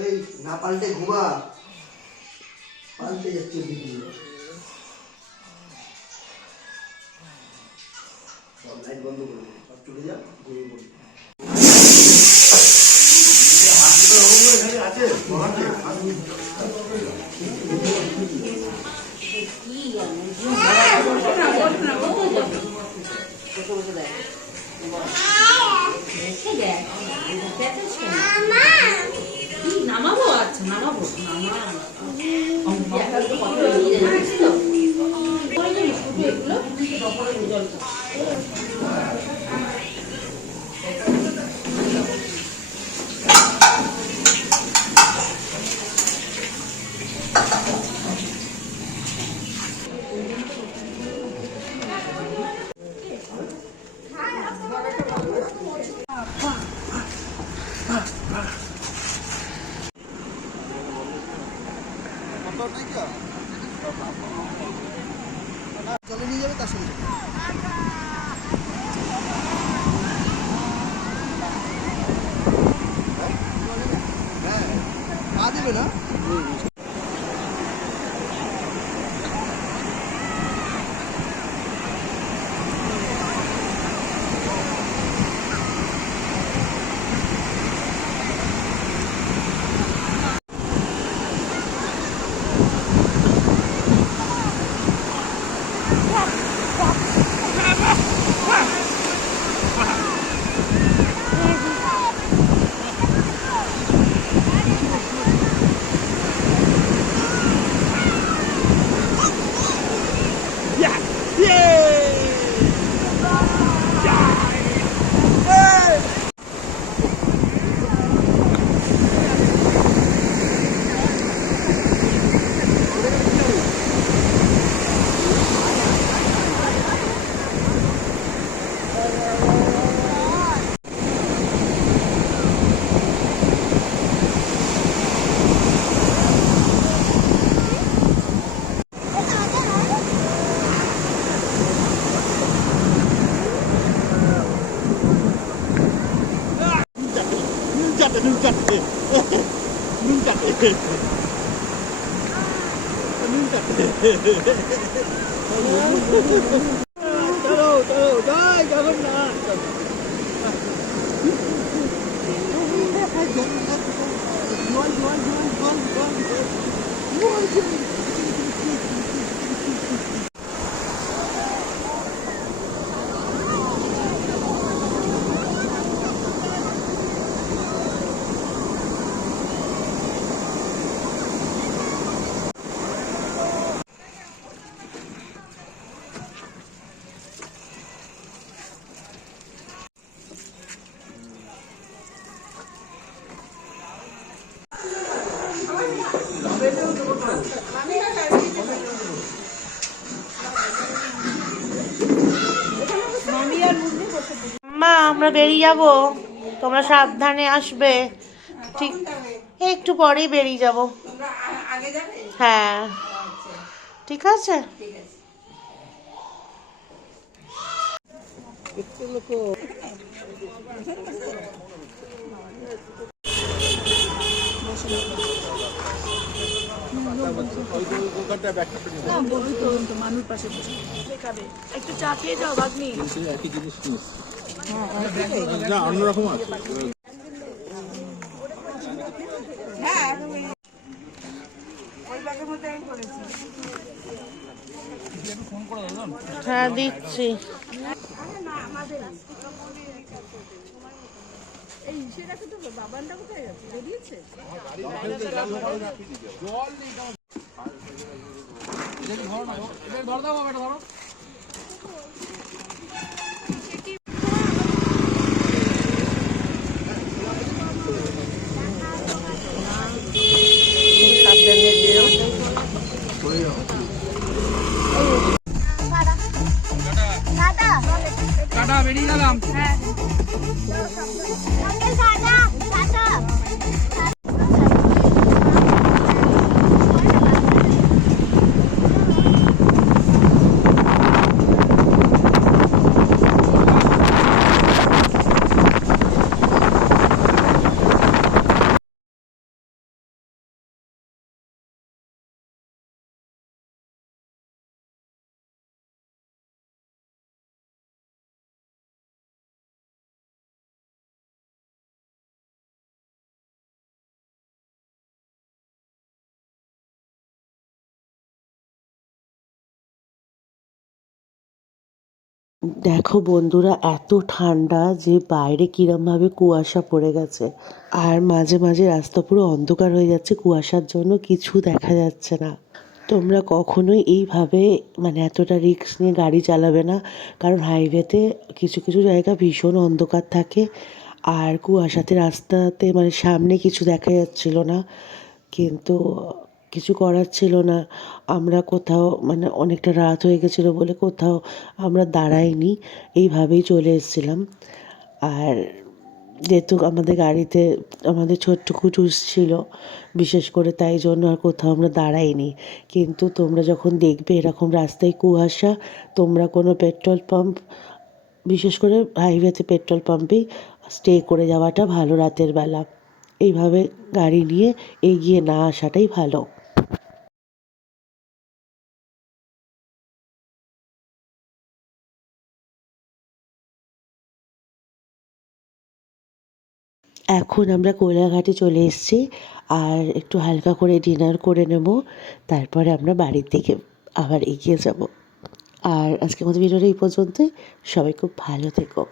এই না পাল্টে ঘুমা, পাল্টে যাচ্ছে ভিডিও। লাইট বন্ধ করে দে, সব চলে যা, ঘুমিয়ে পড়ি। আছে নামাবো, আচ্ছা নামাবো, চলে নিয়ে যাবে তার সঙ্গে হ্যাঁ পা দেবে না। চলো চলো জয় জগন্নাথ। মা আমরা বেরিয়ে যাব, তোমরা সাবধানে আসবে। ঠিক একটু পরেই বেরিয়ে যাব। হ্যাঁ ঠিক আছে। মানুষ পাশে বসে খাবে, একটু চা খেয়ে যাও ভাগ্নি। একই জিনিস না অন্যরকম আছে। হ্যাঁ দিচ্ছি। বাবানটা কোথায় গেছে, বেরিয়েছে? ধর দাও বাবা, ধরো। সাবধানে যেও। টাটা, বেরিয়ে গেলাম। দেখো বন্ধুরা, এত ঠান্ডা যে বাইরে কিরমভাবে কুয়াশা পড়ে গেছে, আর মাঝে মাঝে রাস্তা পুরো অন্ধকার হয়ে যাচ্ছে কুয়াশার জন্য, কিছু দেখা যাচ্ছে না। তোমরা কখনোই এইভাবে মানে এতটা রিস্ক নিয়ে গাড়ি চালাবে না, কারণ হাইওয়েতে কিছু কিছু জায়গা ভীষণ অন্ধকার থাকে, আর কুয়াশাতে রাস্তাতে মানে সামনে কিছু দেখা যাচ্ছিল না, কিন্তু কিছু করার ছিল না। আমরা কোথাও মানে অনেকটা রাত হয়ে গেছিলো বলে কোথাও আমরা দাঁড়াইনি, এইভাবেই চলে এসেছিলাম। আর যেহেতু আমাদের গাড়িতে আমাদের ছোট্ট কুটুস ছিল বিশেষ করে, তাই জন্য আর কোথাও আমরা দাঁড়াইনি। কিন্তু তোমরা যখন দেখবে এরকম রাস্তায় কুয়াশা, তোমরা কোনো পেট্রোল পাম্প, বিশেষ করে হাইওয়েতে পেট্রোল পাম্পেই স্টে করে যাওয়াটা ভালো রাতের বেলা। এইভাবে গাড়ি নিয়ে এগিয়ে না আসাটাই ভালো। এখন আমরা কোলাঘাটে চলে এসেছি, আর একটু হালকা করে ডিনার করে নেব, তারপরে আমরা বাড়ির দিকে আবার এগিয়ে যাব। আর আজকের মতো ভিডিওটা এই পর্যন্তই। সবাই খুব ভালো থেকো।